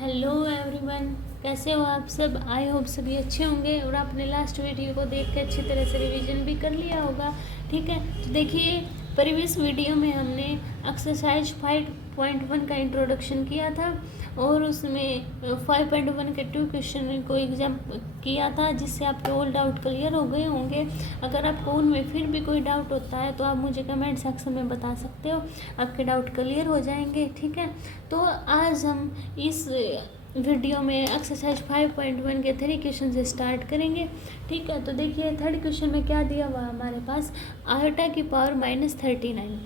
Hello everyone, कैसे हो आप सब। आई होप सभी अच्छे होंगे और आपने लास्ट वीडियो को देख के अच्छी तरह से रिवीजन भी कर लिया होगा। ठीक है, तो देखिए प्रीवियस वीडियो में हमने एक्सरसाइज 5.1 का इंट्रोडक्शन किया था और उसमें 5.1 के 2 क्वेश्चन को एग्जाम किया था, जिससे आपके ऑल डाउट क्लियर हो गए होंगे। अगर आपको उनमें फिर भी कोई डाउट होता है तो आप मुझे कमेंट सेक्शन में बता सकते हो, आपके डाउट क्लियर हो जाएंगे। ठीक है, तो आज हम इस वीडियो में एक्सरसाइज 5.1 के 3 क्वेश्चन से स्टार्ट करेंगे। ठीक है, तो देखिए थर्ड क्वेश्चन में क्या दिया हुआ हमारे पास, आयोटा की पावर -39।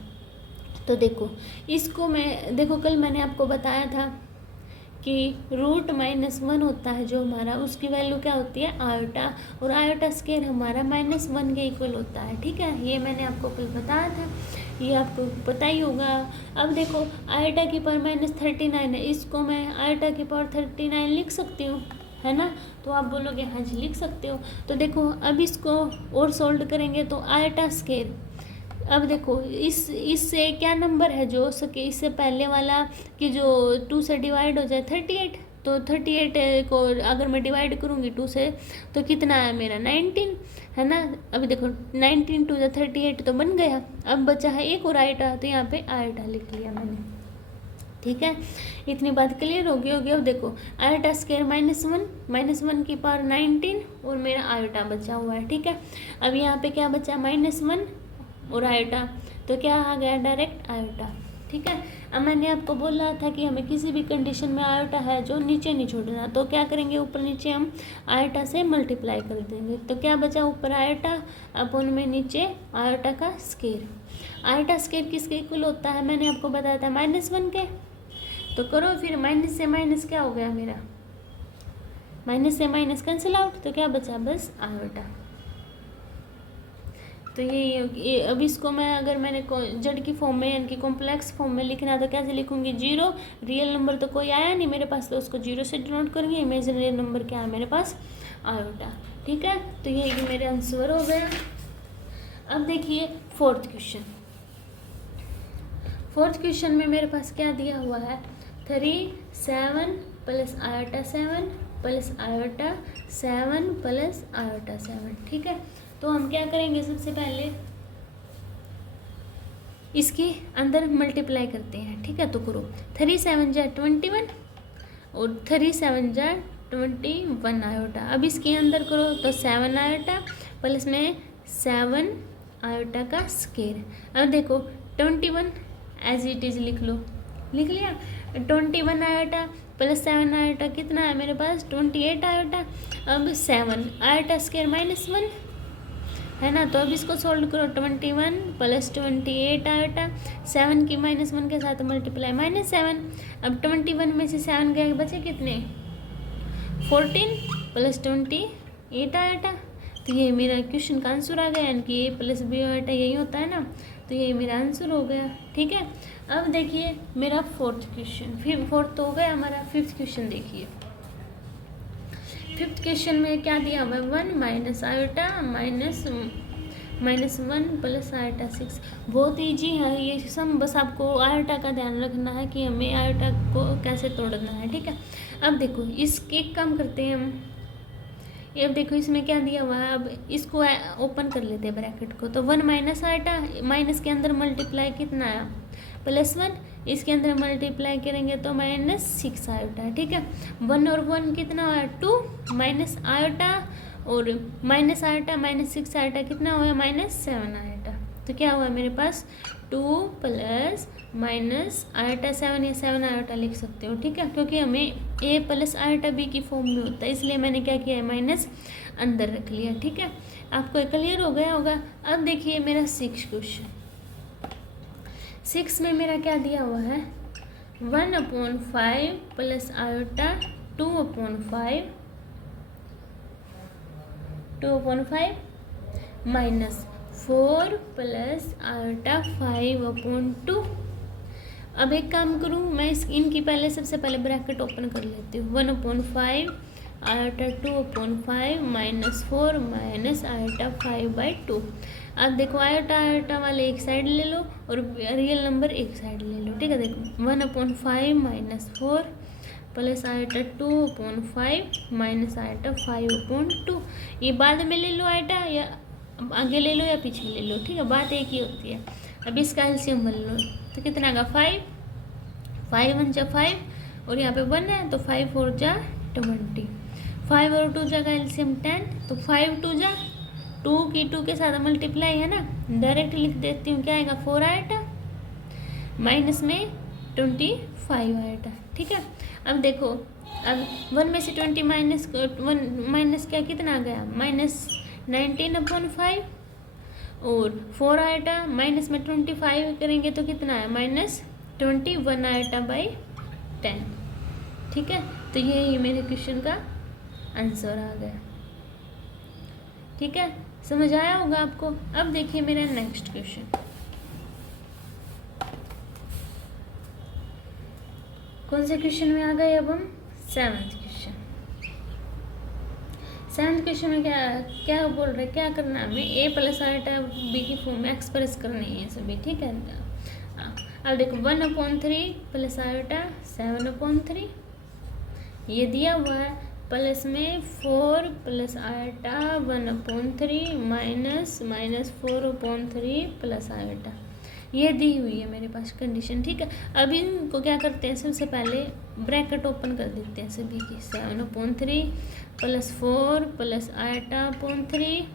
तो देखो इसको देखो कल मैंने आपको बताया था कि √-1 होता है जो हमारा, उसकी वैल्यू क्या होती है आयोटा, और आयोटा स्केयर हमारा -1 के इक्वल होता है। ठीक है, ये मैंने आपको कल बताया था, ये आपको पता ही होगा। अब देखो आयोटा की पावर -39 है, इसको मैं आयोटा की पावर 39 लिख सकती हूँ, है ना। तो आप बोलोगे हाँ जी लिख सकते हो। तो देखो अब इसको और सोल्व करेंगे तो आयोटा स्केयर, अब देखो इससे क्या नंबर है जो सके, इससे पहले वाला कि जो 2 से डिवाइड हो जाए 38, तो 38 को अगर मैं डिवाइड करूँगी 2 से तो कितना है मेरा 19, है ना। अभी देखो 19 2 38 तो बन गया। अब बचा है एक और आयोटा, तो यहाँ पे आयोटा लिख लिया मैंने। ठीक है, इतनी बात क्लियर होगी। अब देखो आयोटा स्केयर -1 की पावर 19 और मेरा आयोटा बचा हुआ है। ठीक है, अब यहाँ पे क्या बचा -1 और आयोटा, तो क्या आ गया डायरेक्ट आयोटा। ठीक है, अब मैंने आपको बोला था कि हमें किसी भी कंडीशन में आयोटा है जो नीचे नहीं छोड़ना, तो क्या करेंगे ऊपर नीचे हम आयोटा से मल्टीप्लाई कर देंगे। तो क्या बचा ऊपर आयोटा अपन में नीचे आयोटा का स्केयर। आयोटा स्केयर किसके इक्वल होता है मैंने आपको बताया था -1 के। तो करो फिर, माइनस से माइनस क्या हो गया मेरा, माइनस से माइनस कैंसिल आउट, तो क्या बचा बस आयोटा। तो ये अब इसको मैं अगर मैंने जड़ की फॉर्म में यानी कि कॉम्प्लेक्स फॉर्म में लिखना तो कैसे लिखूंगी, 0, रियल नंबर तो कोई आया नहीं मेरे पास तो उसको 0 से डिनोट करूँगी, इमेजिनरी नंबर क्या है मेरे पास आयोटा। ठीक है, तो ये मेरे आंसर हो गया। अब देखिए फोर्थ क्वेश्चन में मेरे पास क्या दिया हुआ है, 3 7 plus iota 7 plus iota 7 plus iota 7। ठीक है, तो हम क्या करेंगे, सबसे पहले इसके अंदर मल्टीप्लाई करते हैं। ठीक है, तो करो 3 7 जा 21 और 3 7 जा 21 आयोटा। अब इसके अंदर करो तो 7 आयोटा प्लस में 7 आयोटा का स्केयर। अब देखो 21 एज इट इज लिख लो, लिख लिया। 21 आयोटा प्लस 7 आयोटा कितना है मेरे पास 28 आयोटा। अब 7 आयोटा स्केयर -1 है ना, तो अब इसको सोल्व करो 21 प्लस 28 आयोटा, 7 की -1 के साथ मल्टीप्लाई -7। अब 21 में से 7 गए बचे कितने 14 प्लस 28 आयोटा। तो ये मेरा क्वेश्चन का आंसर आ गया, यानी कि A प्लस B आयोटा यही होता है ना, तो ये मेरा आंसर हो गया। ठीक है, अब देखिए मेरा फोर्थ तो हो गया हमारा। फिफ्थ क्वेश्चन देखिए, फिफ्थ क्वेश्चन में क्या दिया हुआ है, 1 माइनस आयोटा -1 प्लस आयोटा 6। बहुत ईजी है ये सम, बस आपको आयोटा का ध्यान रखना है कि हमें आयोटा को कैसे तोड़ना है। ठीक है, अब देखो इसके एक काम करते हैं हम, ये अब देखो इसमें क्या दिया हुआ है, अब इसको ओपन कर लेते हैं ब्रैकेट को। तो 1 माइनस आयोटा, माइनस के अंदर मल्टीप्लाई कितना आया +1, इसके अंदर मल्टीप्लाई करेंगे तो -6 आयोटा। ठीक है, 1 और 1 कितना हुआ 2, माइनस आयोटा और माइनस आयोटा -6 आयोटा कितना हुआ -7 आयोटा। तो क्या हुआ मेरे पास 2 प्लस माइनस आयोटा 7 या 7 आयोटा लिख सकते हो। ठीक है, क्योंकि हमें A प्लस आयोटा B की फॉर्म में होता है, इसलिए मैंने क्या किया है माइनस अंदर रख लिया। ठीक है, आपको क्लियर हो गया होगा। अब देखिए मेरा 6 क्वेश्चन, 6 में मेरा क्या दिया हुआ है 1/5 plus iota 2/5 minus 4 plus iota 5/2। अब एक काम करूँ मैं, इनकी सबसे पहले ब्रैकेट ओपन कर लेती हूँ। 1/5 आयोटा 2/5 -4 माइनस आयोटा 5/2। अब देखो आयोटा वाले एक साइड ले लो और रियल नंबर एक साइड ले लो। ठीक है, देखो 1/5 -4 प्लस आइटा 2/5 माइनस आइटा 5/2। ये बाद में ले लो आइटा, या आगे ले लो या पीछे ले लो, ठीक है, बात एक ही होती है। अब इसका एलसीएम बन लो तो कितना आएगा 5, 5 1 जा 5 और यहाँ पे 1 है तो 5 4 जा 20, 5 और 2 जगह एलसीएम 10, तो 5 2 जा 2 की 2 के साथ मल्टीप्लाई है ना, डायरेक्ट लिख देती हूँ, क्या आएगा 4 आएगा माइनस में 25 आएगा, ठीक है। अब देखो, अब 1 में से 20 माइनस 1 माइनस क्या कितना आ गया माइनस 19/5 और 4 आएगा माइनस में 25 करेंगे तो कितना है माइनस 21 आएगा बाई 10, ठीक है। तो ये मेरे क्वेश्चन का आंसर आ गया, ठीक है, समझ आया होगा आपको। अब देखिए मेरा नेक्स्ट क्वेश्चन, कौन से क्वेश्चन में आ गए, अब हम 7th क्वेश्चन। 7th क्वेश्चन में क्या बोल रहे हैं, क्या करना है हमें, a प्लस आइटा b की फॉर्म में एक्सप्रेस करनी है सभी, ठीक है। अब देखो 1/3 प्लस आइटा 7/3 ये दिया हुआ है, प्लस में 4 plus eta 1/3 minus 4/3 plus eta, ये दी हुई है मेरे पास कंडीशन, ठीक है। अब इनको क्या करते हैं, सबसे पहले ब्रैकेट ओपन कर देते हैं सभी की, 7/3 प्लस 4 प्लस आयोटा अपॉन 3,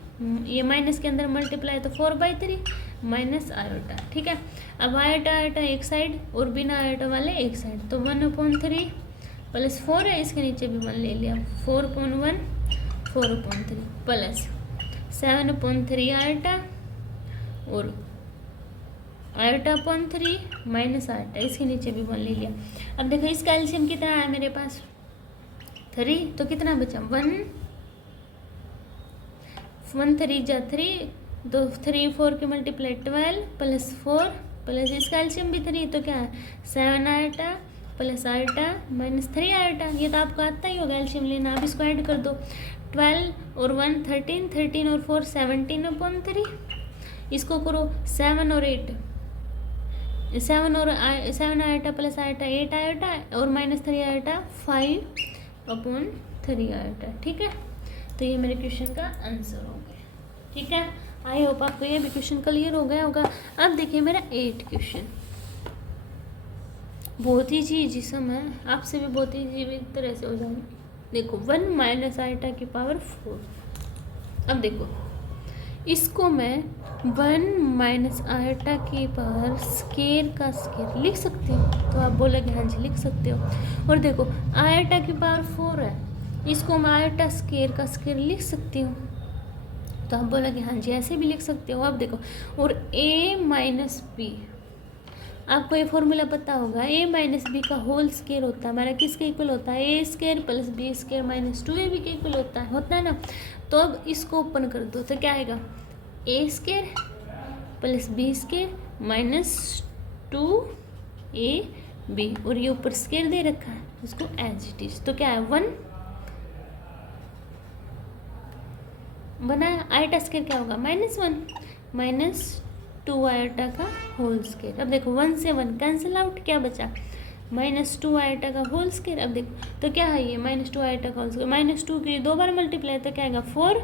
ये माइनस के अंदर मल्टीप्लाई तो 4/3 माइनस आयोटा, ठीक है। अब आयोटा आयोटा एक साइड और बिना आयोटा वाले एक साइड, तो 1/3 प्लस 4 है, इसके नीचे भी 1 ले लिया, 4/1 4/3 प्लस 7/3 आयोटा और आयोटा अपॉन 3 माइनस आयोटा, इसके नीचे भी 1 ले लिया। अब देखो इसका एलसीएम कितना है मेरे पास 3, तो कितना बचा 1 3 जा 3, तो 3 4 के मल्टीप्लाई 12 प्लस 4 प्लस इसका एलसीएम भी 3, तो क्या है 7 iota plus iota minus 3 iota, ये तो आपको आता ही होगा एलसीएम लेना। आप इसको ऐड कर दो, 12 और 1 13, 13 और 4 17/3, इसको करो 7 और 8, 7 आयोटा प्लस आयोटा 8 आयोटा और माइनस 3 आयोटा 5/3 आयोटा, ठीक है। तो ये मेरे क्वेश्चन का आंसर हो गया, ठीक है। आई होप आपको ये भी क्वेश्चन क्लियर हो गया होगा। अब देखिए मेरा 8 क्वेश्चन, बहुत ही जिसम है, आपसे भी बहुत ही तरह से हो जाएंगे। देखो 1 माइनस आयोटा की पावर 4। अब देखो इसको मैं 1 माइनस आयोटा की पावर स्केयर का स्केयर लिख सकती हूँ, तो आप बोलेंगे हाँ जी लिख सकते हो। और देखो आयोटा की पावर 4 है, इसको मैं आयोटा स्केयर का स्केयर लिख सकती हूँ, तो आप बोलेंगे हाँ जी ऐसे भी लिख सकते हो। अब देखो और a माइनस बी, आपको ये फॉर्मूला पता होगा, a माइनस बी का होल स्केयर होता है हमारा किसके इक्वल होता है, a square plus B square minus 2ab के इक्वल होता है ना। तो अब इसको ओपन कर दो, तो क्या आएगा a square plus B square minus 2ab, और ये ऊपर स्केयर दे रखा है उसको एज इट इज, तो क्या है 1 बना। आयोटा स्केयर क्या होगा -1 माइनस 2 आयोटा का होल स्केयर। अब देखो 1 से 1 कैंसिल आउट, क्या बचा -2 आयोटा का होल स्केयर। अब देखो तो क्या है ये -2 आयोटा का होल स्केयर, -2 की 2 बार मल्टीप्लाई तो क्या आएगा 4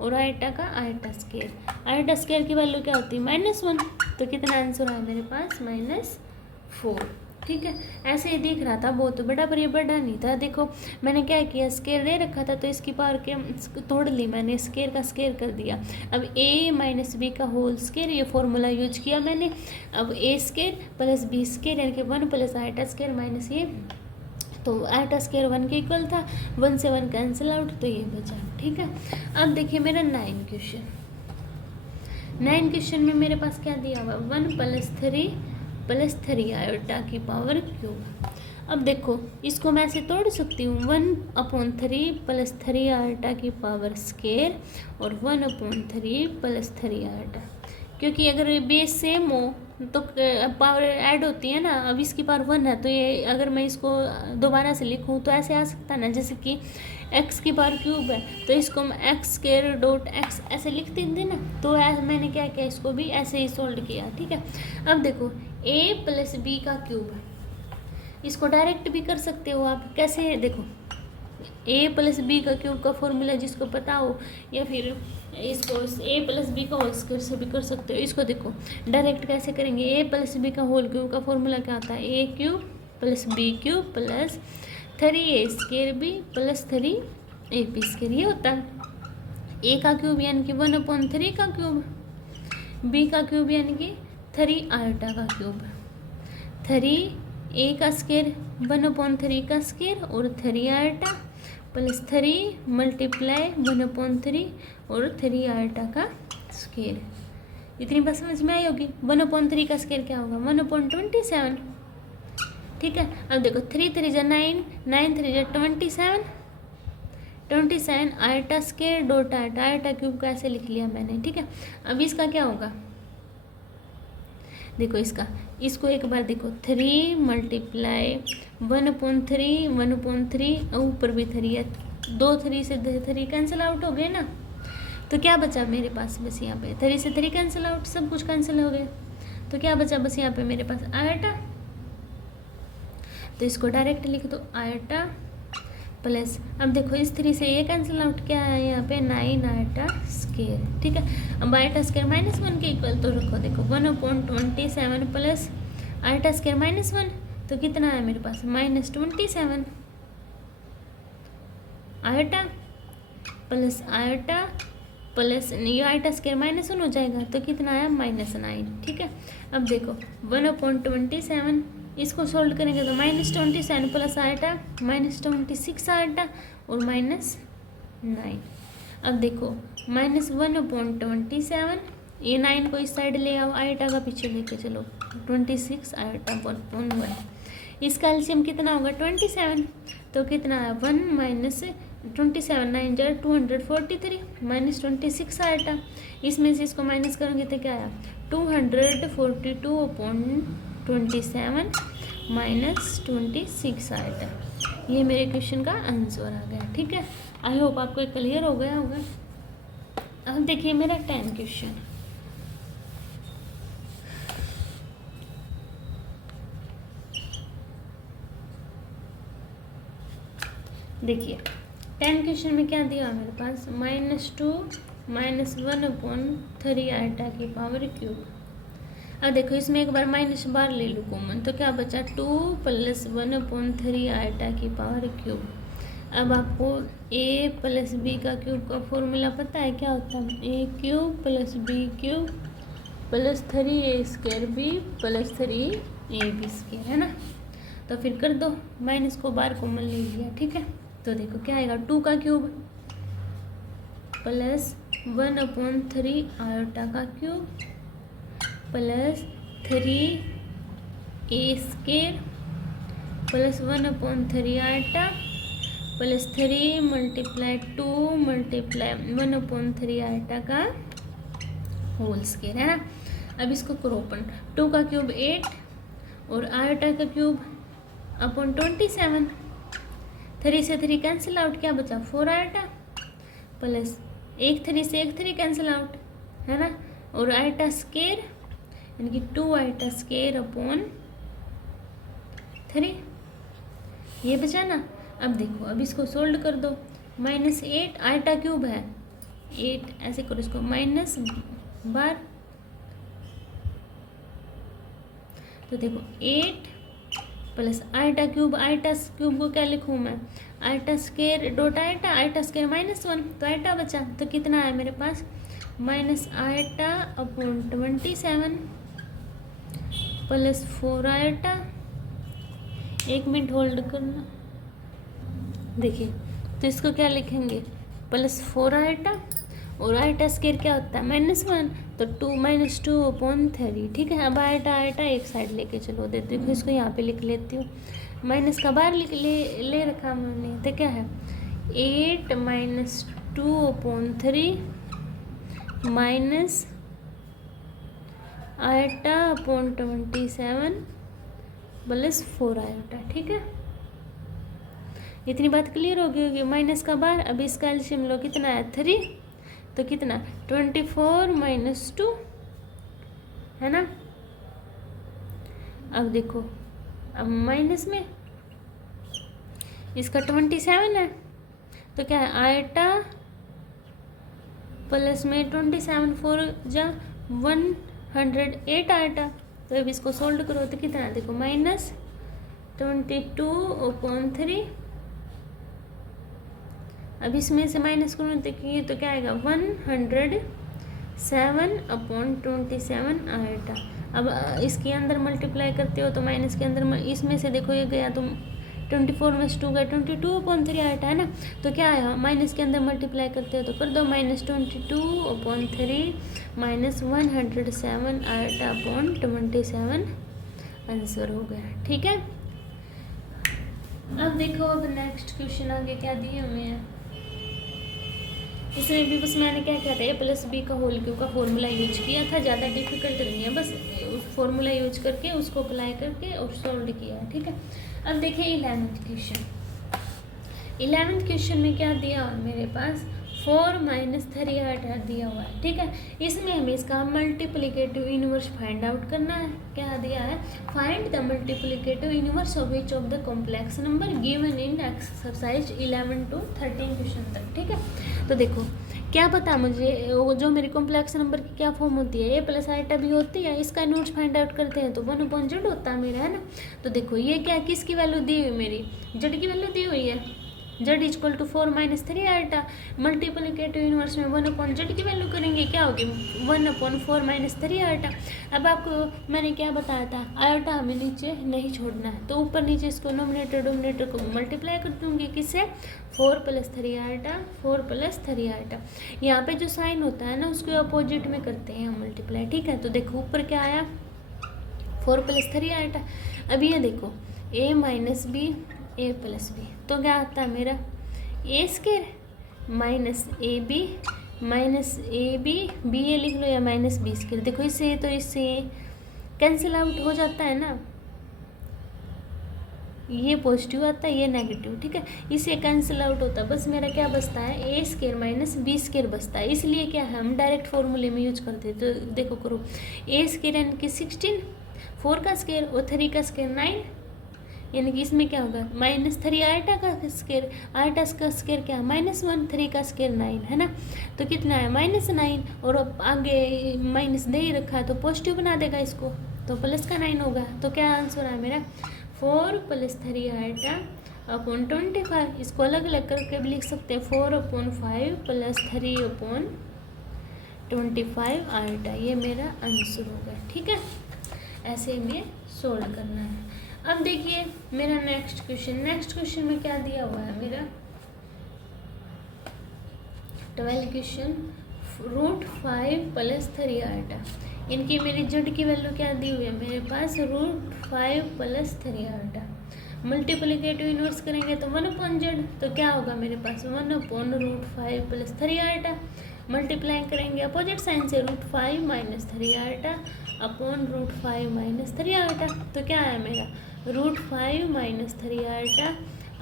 और आयोटा का आयोटा स्केयर। आयोटा स्केयर की वैल्यू क्या होती है -1, तो कितना आंसर है मेरे पास -4, ठीक है। ऐसे ही दिख रहा था बहुत बड़ा, पर ये बड़ा नहीं था। देखो मैंने क्या किया, स्केयर दे रखा था तो इसकी पावर के तोड़ ली मैंने, स्केयर का स्केयर कर दिया। अब a माइनस बी का होल स्केयर, ये फॉर्मूला यूज किया मैंने। अब a square plus B square यानी कि 1 प्लस आयोटा स्केयर माइनस ये, तो आयोटा स्केयर 1 के इक्वल था, 1 से 1 कैंसिल आउट, तो ये बचा, ठीक है। अब देखिए मेरा 9 क्वेश्चन। 9 क्वेश्चन में मेरे पास क्या दिया हुआ, 1 प्लस 3 आयोटा की पावर क्यूब। अब देखो इसको मैं ऐसे तोड़ सकती हूँ, 1/3 प्लस 3 आयोटा की पावर स्केयर और 1/3 प्लस 3 आयोटा, क्योंकि अगर बेस सेम हो तो पावर ऐड होती है ना। अब इसकी पावर 1 है, तो ये अगर मैं इसको दोबारा से लिखूँ तो ऐसे आ सकता है ना, जैसे कि x की पावर क्यूब है तो इसको मैं एक्स स्केयर डॉट एक्स ऐसे लिख देते ना, तो मैंने क्या किया, इसको भी ऐसे ही सोल्व किया, ठीक है। अब देखो a प्लस बी का क्यूब है, इसको डायरेक्ट भी कर सकते हो आप। कैसे, देखो ए प्लस बी का क्यूब का फॉर्मूला जिसको पता हो, या फिर इसको ए प्लस बी का होल स्क्वायर से भी कर सकते हो। इसको देखो डायरेक्ट कैसे करेंगे, ए प्लस बी का होल क्यूब का फॉर्मूला क्या होता है, A cube plus B cube plus 3a² B plus 3ab square, ये होता है। ए का क्यूब यानी कि 1/3 का क्यूब, बी का क्यूब यानी कि 3 आयोटा का क्यूब, 3 ए का स्क्वायर 1/3 का स्क्वायर और 3 आयोटा प्लस 3 मल्टीप्लाई 1/3 और 3 आयोटा का स्क्वायर। इतनी बात समझ में आई होगी। 1/3 का स्क्वायर क्या होगा, 1/27। ठीक है, अब देखो 3 3 जा 9, 9 3 जा 27, 27 iota square dot iota, iota cube का ऐसे लिख लिया मैंने। ठीक है, अब इसका क्या होगा, देखो इसको एक बार देखो, 3 मल्टीप्लाई 1/3 1/3 और ऊपर भी 3 है, 2 3 से 3 कैंसिल आउट हो गए ना, तो क्या बचा मेरे पास, बस यहाँ पे 3 से 3 कैंसिल आउट, सब कुछ कैंसिल हो गए, तो क्या बचा बस यहाँ पे मेरे पास आयोटा। तो इसको डायरेक्ट लिख दो, आयोटा प्लस, अब देखो इस 3 से ये कैंसिल आउट, क्या है यहाँ पे 9 आयोटा स्क्वायर। ठीक है, अब आयोटा स्क्वायर -1 के इक्वल तो रखो, देखो 1/27 प्लस आयोटा स्क्वायर -1, तो कितना है मेरे पास -27 आयोटा प्लस आयोटा प्लस ये आयोटा स्क्वायर -1 हो जाएगा, तो कितना आया -9। ठीक है, अब देखो 1/27 इसको सोल्व करेंगे तो -27 प्लस आयोटा -26 आयोटा और -9। अब देखो -1/27, ये 9 को इस साइड ले आओ, आयोटा का पीछे लेके चलो, 26 आयोटा 1/1। इसका एलसीएम कितना होगा 27, तो कितना है 1 - 27 9 जा 243 -26 आयोटा, इसमें से इसको माइनस करोगे तो क्या आया 242/27 -26 आयोटा। ये मेरे क्वेश्चन का आंसर आ गया। ठीक है, आई होप आपको क्लियर हो गया होगा। अब देखिए मेरा 10 क्वेश्चन, देखिए 10 क्वेश्चन में क्या दिया मेरे पास, -2 -1/3 आयोटा की पावर क्यूब। अब देखो इसमें एक बार माइनस बार ले लूँ कॉमन, तो क्या बचा 2 + 1/3 आयोटा की पावर क्यूब। अब आपको a प्लस बी का क्यूब का फॉर्मूला पता है क्या होता है, a cube plus B cube plus 3a² B plus 3ab square, है ना। तो फिर कर दो, माइनस को बार कॉमन ले लिया। ठीक है, तो देखो क्या आएगा 2 का क्यूब प्लस 1/3 आयोटा का cube plus 3a² plus 1/3 iota plus 3 multiply 2 multiply 1/3 iota का होल स्क्वायर, है ना। अब इसको करो ओपन, 2 का क्यूब 8 और आयोटा का क्यूब अपॉन 27, 3 से 3 कैंसिल आउट, क्या बचा 4 आयोटा प्लस 1 3 से 1 3 कैंसिल आउट, है ना, और आयोटा स्क्वायर यानी कि 2 आयोटा स्क्वायर अपॉन 3, ये बचा ना। अब देखो अब इसको सोल्व कर दो, -8 आयोटा क्यूब है 8, ऐसे करो इसको माइनस बार, तो देखो 8 प्लस आयोटा क्यूब को क्या लिखूँ मैं, iota square dot iota, iota square -1, तो आयोटा बचा, तो कितना है मेरे पास minus iota upon 27 plus 4 iota. 1 minute hold करना, देखिए तो इसको क्या लिखेंगे प्लस 4 आयोटा और आयोटा स्क्वायर क्या होता है -1, तो 2 - 2/3। ठीक है, अब आयोटा एक साइड लेके चलो, देखो इसको यहाँ पे लिख लेती हूँ, माइनस का बाहर ले रखा मैंने, तो क्या है 8 - 2/3 minus iota upon 27 plus 4 iota. ठीक है, इतनी बात क्लियर हो गई होगी। माइनस का बार, अब इसका एलसीएम लो, कितना है 3, तो कितना 24 - 2, है ना। अब देखो अब माइनस में इसका 27 है, तो क्या है आयटा प्लस में 27 4 जा 108 आयटा। तो अब इसको सोल्व करो तो कितना देखो -22/3। अब इसमें से माइनस करो तो क्या आएगा 107/27 आयटा। अब इसके अंदर मल्टीप्लाई करते हो तो माइनस के अंदर इसमें से देखो ये गया तो 24 में 2 गया 22/3 आयटा है ना। तो क्या आया माइनस के अंदर मल्टीप्लाई करते हो तो कर दो -22/3 -107 आयटा/27 आंसर हो गया। ठीक है, अब देखो अब नेक्स्ट क्वेश्चन आगे क्या दिए हमें है। इसमें भी बस मैंने क्या किया था a+b का होल क्यूब का फॉर्मूला यूज किया था, ज़्यादा डिफिकल्ट नहीं है, बस उस फॉर्मूला यूज करके उसको अप्लाई करके और सॉल्व किया है। ठीक है, अब देखिए 11th क्वेश्चन में क्या दिया मेरे पास 4 - 3 आयटा दिया हुआ है। ठीक है, इसमें हमें इसका मल्टीप्लिकेटिव इनवर्स फाइंड आउट करना है। क्या दिया है find the multiplicative inverse of which of the complex number given in exercise 11 to 13 question तक। ठीक है, तो देखो क्या पता मुझे वो जो मेरी कॉम्प्लेक्स नंबर की क्या फॉर्म होती है a+ आयटा भी होती है, इसका इनवर्स फाइंड आउट करते हैं तो 1/z होता है मेरा, है ना। तो देखो ये क्या किसकी वैल्यू दी हुई मेरी z की वैल्यू दी हुई है, z = 4 - 3 आयटा। मल्टीप्लिकेटिव इनवर्स में 1/z की वैल्यू करेंगे क्या होगी 1/4 - 3 आयटा। अब आपको मैंने क्या बताया था आयटा हमें नीचे नहीं छोड़ना है, तो ऊपर नीचे इसको नोमिनेटर डोमिनेटर को मल्टीप्लाई कर दूंगी किससे 4 + 3 आयटा 4 + 3 आयटा। यहाँ पे जो साइन होता है ना उसके अपोजिट में करते हैं हम मल्टीप्लाई। ठीक है, तो देखो ऊपर क्या आया 4 + 3 आयटा। अब ये देखो a - b a + b, तो क्या आता है मेरा a² -ab b a लिख लो या -b²। देखो इससे तो इससे कैंसिल आउट हो जाता है ना, ये पॉजिटिव आता है ये नेगेटिव। ठीक है, इससे कैंसिल आउट होता है, बस मेरा क्या बचता है a² - b² बचता है। इसलिए क्या है हम डायरेक्ट फॉर्मूले में यूज करते हैं। तो देखो करो a² यानी कि 16 4 का स्क्वायर और 3 का स्क्वायर 9, यानी कि इसमें क्या होगा -3 आयटा का स्क्वायर, आयटा का स्क्वायर क्या -1 3 का स्क्वायर 9 है ना। तो कितना है -9 और अब आगे माइनस दे ही रखा है तो पॉजिटिव बना देगा इसको, तो प्लस का 9 होगा। तो क्या आंसर है मेरा 4 + 3 आयटा अपॉन 25। इसको अलग अलग करके भी लिख सकते हैं 4/5 + 3/25 आयटा। ये मेरा आंसर होगा। ठीक है, ऐसे में सोल्व करना है। अब देखिए मेरा नेक्स्ट क्वेश्चन में क्या दिया हुआ है मेरा 12 क्वेश्चन √5 + 3 आयटा। इनकी मेरी z की वैल्यू क्या दी हुई है मेरे पास √5 + 3 आयटा। मल्टीप्लिकेटिव इनवर्स करेंगे तो 1/z, तो क्या होगा मेरे पास 1/√5 + 3 आयटा। मल्टीप्लाई करेंगे अपोजिट साइन से √5 - 3 आयटा अपॉन √5 - 3 आयटा। तो क्या है मेरा √5 - 3 आयटा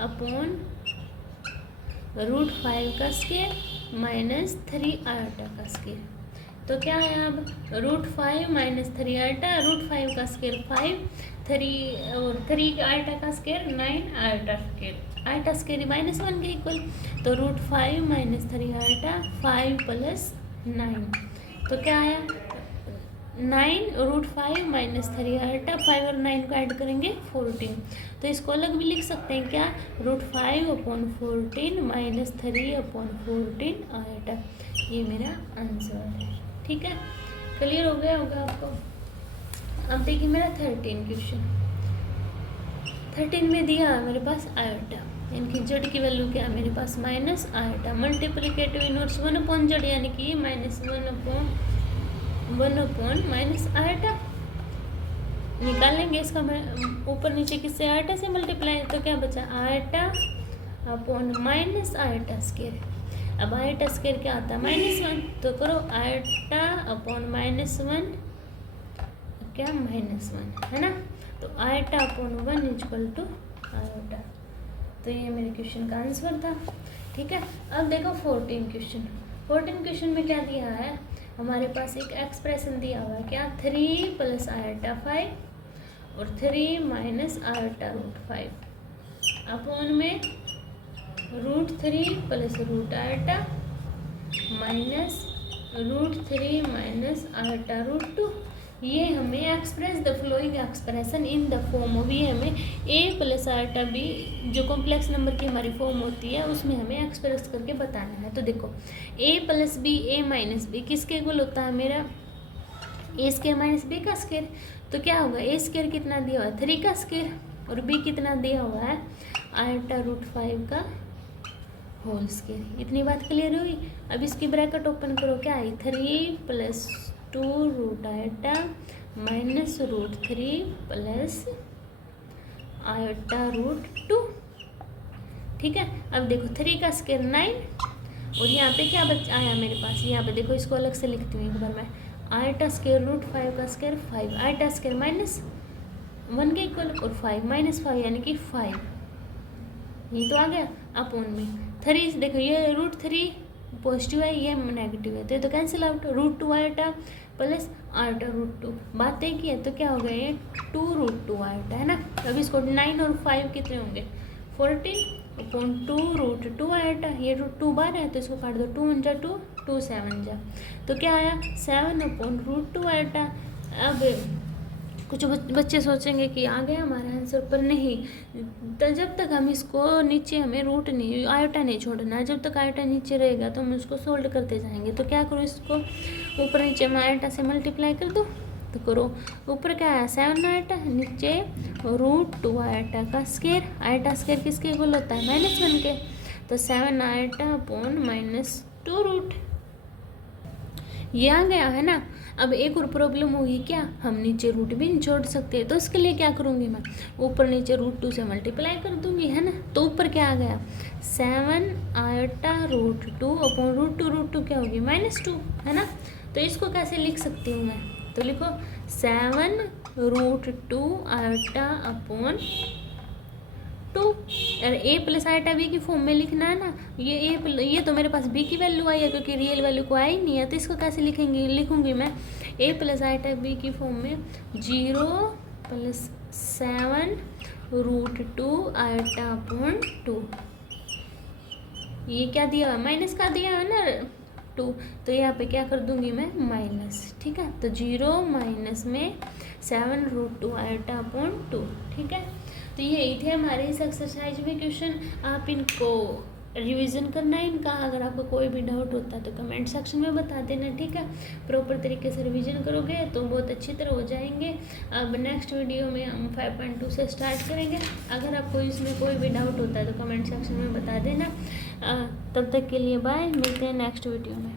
अपॉन √5 का स्क्वायर -3 आयटा का स्क्वायर। तो क्या है अब √5 - 3 आयटा, √5 का स्क्वायर 5, 3 और 3 आयटा का square 9 eta square, eta square -1 के इक्वल। तो √5 - 3 आयटा 5 + 9, तो क्या आया 9 √5 - 3 आयटा 5 और 9 को ऐड करेंगे 14। तो इसको अलग भी लिख सकते हैं क्या √5/14 - 3/14 आयटा। ये मेरा आंसर है। ठीक है, क्लियर हो गया होगा आपको। अब देखिए मेरा 13 क्वेश्चन 13 में दिया है मेरे पास आयटा, इनकी z की वैल्यू क्या है मेरे पास minus iota. Multiplicative inverse 1/z यानी कि -1/- आयटा निकालेंगे। इसका ऊपर नीचे किससे आयटा से मल्टीप्लाई, तो क्या बचा eta upon minus eta square. अब आयटा स्क्वायर क्या आता है -1, तो करो आयटा अपॉन -1 क्या -1 है ना। तो आयटा अपॉन 1 = आयटा। तो ये मेरे क्वेश्चन का आंसर था। ठीक है, अब देखो 14 क्वेश्चन में क्या दिया है हमारे पास एक एक्सप्रेशन दिया हुआ है क्या 3 + आयटा 5 और 3 माइनस आयोटा रूट 5 अपॉन में √3 plus root iota minus √3 minus iota root 2। ये हमें express the flowing expression in the form of, ये हमें a प्लस आयोटा b जो कॉम्प्लेक्स नंबर की हमारी फॉर्म होती है उसमें हमें एक्सप्रेस करके बताना है। तो देखो a plus B a minus B किसके इक्वल होता है मेरा a स्क्वायर माइनस b का स्क्वायर। तो क्या होगा a स्क्वायर कितना दिया हुआ है 3 का स्क्वायर और b कितना दिया हुआ है आयोटा रूट 5 का होल स्क्वायर। इतनी बात क्लियर हुई। अब इसकी ब्रैकेट ओपन करो, क्या आई 3 plus 2 root iota minus √3 plus iota root 2। ठीक है, अब देखो 3 का स्क्वायर 9 और यहाँ पे क्या बच आया मेरे पास, यहाँ पे देखो इसको अलग से लिखती हूँ एक बार मैं, आयोटा स्क्वायर रूट 5 का स्क्वायर 5 आयोटा स्क्वायर माइनस 1 के इक्वल और 5 माइनस 5 यानी कि 5, ये तो आ गया अपॉन में 3। देखो ये √3 पॉजिटिव है ये नेगेटिव है तो ये तो cancel out, √2 iota plus iota root 2 बात एक ही है। तो क्या हो गया ये 2 √2 आयोटा है ना। अब इसको 9 और 5 कितने होंगे 14 अपॉन 2 √2 आयोटा, ये √2 बार है तो इसको काट दो 2 × 2 2 7 जा, तो क्या आया 7 अपॉन √2 आयोटा। अब कुछ बच्चे सोचेंगे कि आ गया हमारा आंसर, पर नहीं, तो जब तक हम इसको नीचे हमें रूट नहीं आयोटा नहीं छोड़ना है, जब तक आयोटा नीचे रहेगा तो हम उसको सोल्व करते जाएंगे। तो क्या करो इसको ऊपर नीचे में आयोटा से मल्टीप्लाई कर दो, तो करो ऊपर क्या आया 7 आयोटा नीचे √2 आयोटा का स्क्वायर, आयोटा स्क्वायर किसके इक्वल होता है -1 के, तो 7 आयोटा अपॉन -2 ये आ गया है ना। अब एक और प्रॉब्लम होगी, क्या हम नीचे रूट भी नहीं छोड़ सकते, तो इसके लिए क्या करूँगी मैं ऊपर नीचे √2 से मल्टीप्लाई कर दूंगी है ना। तो ऊपर क्या आ गया 7 आयोटा √2 अपॉन √2 क्या होगी -2 है ना। तो इसको कैसे लिख सकती हूँ मैं, तो लिखो 7 √2 आयोटा अपॉन 2 और a प्लस आयोटा b की फॉर्म में लिखना है ना। ये तो मेरे पास b की वैल्यू आई है क्योंकि रियल वैल्यू को आई नहीं है, तो इसको कैसे लिखूंगी मैं a प्लस आयोटा b की फॉर्म में 0 प्लस 7 √2 आयोटा अपॉन 2। ये क्या दिया है माइनस का दिया है ना 2, तो यहाँ पे क्या कर दूंगी मैं माइनस। ठीक है, तो 0 माइनस में 7 √2 आयोटा अपॉन 2। ठीक है, तो यही थे हमारे इस एक्सरसाइज में क्वेश्चन। आप इनको रिवीजन करना है इनका, अगर आपको कोई भी डाउट होता है तो कमेंट सेक्शन में बता देना। ठीक है, प्रॉपर तरीके से रिवीजन करोगे तो बहुत अच्छी तरह हो जाएंगे। अब नेक्स्ट वीडियो में हम 5.2 से स्टार्ट करेंगे। अगर आपको इसमें कोई भी डाउट होता है तो कमेंट सेक्शन में बता देना। तब तक के लिए बाय, मिलते हैं नेक्स्ट वीडियो में।